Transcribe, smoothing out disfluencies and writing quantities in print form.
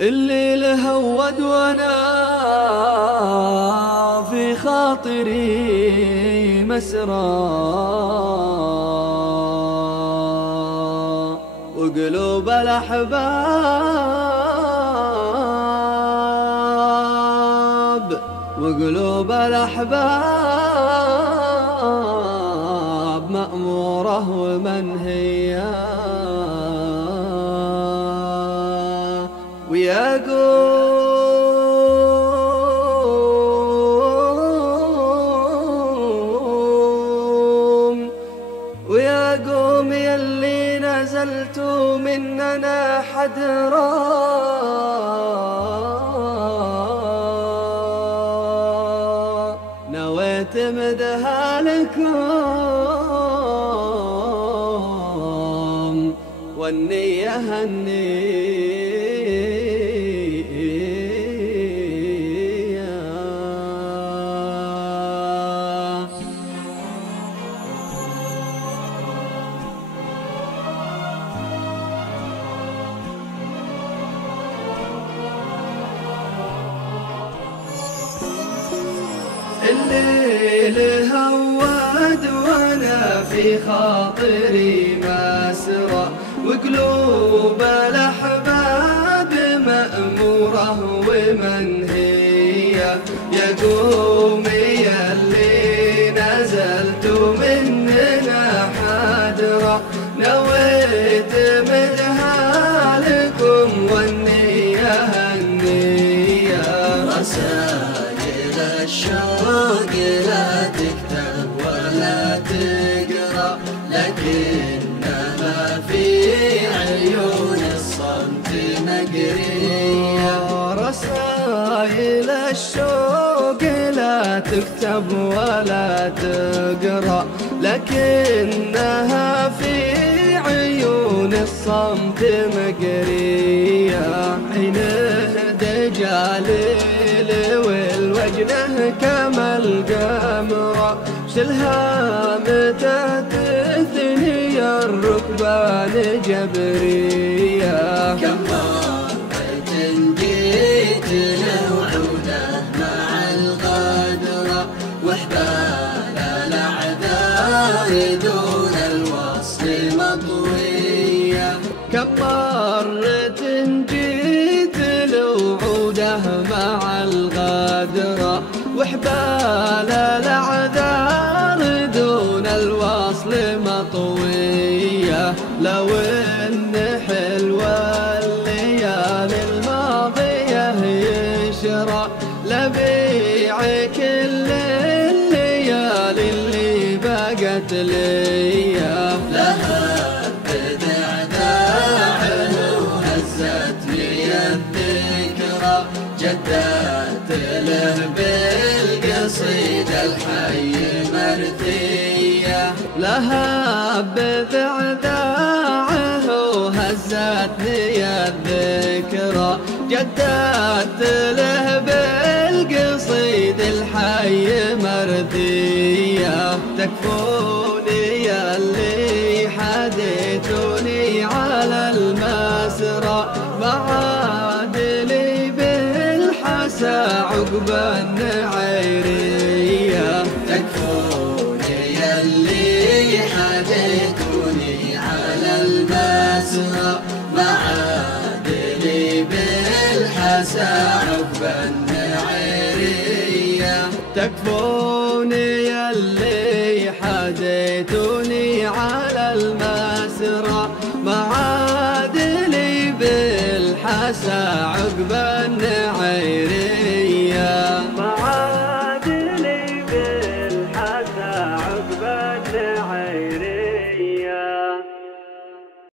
الليل هود وانا في خاطري مسرى، وقلوب الأحباب مأمورة ومنهية. ويا قوم يلي نزلتوا مننا حدرا، نويت مدها لكم والنية هالنية. الليل هود وانا في خاطري مسرى، وقلوب الأحباب مأمورة ومنهية. يا قوم يلي نزلتوا مننا حدرا، نويت مدها لكم والنية هالنية. رسائل الشوق لا تكتب ولا تقرأ، لكنها في عيون الصمت مقرية. رسائل الشوق لا تكتب ولا تقرأ، لكنها في عيون الصمت مقرية. عينه دجاليل والوجنه كما القمرة، شلها متى تثني الركبان جبرية. كم مرة جيت لوعوده مع الغدرة، وحبال الأعذار دون الوصل مطوية. كم مرة جيت لوعوده مع الغدرة، وحبال الأعذار دون الوصل مطوية. لو إن حلوة الليالي الماضية يشرى، لبيع كل الليالي اللي بقت ليا. لها هزتني الذكرى، جدت له بالقصيد الحي مرثية. لها بذعذاعه وهزتني الذكرى، جدت له بالقصيد الحي مرثية. تكفوني ياللي حديتوني على المسرى، بعد لي بالحسا عقب النعيرية. تكفوني ياللي حديتوني على المسرى، بعد لي بالحسا عقب النعيرية. تكفوني ياللي حديتوني على المسرى، معاد لي بالحسا عقب النعيرية.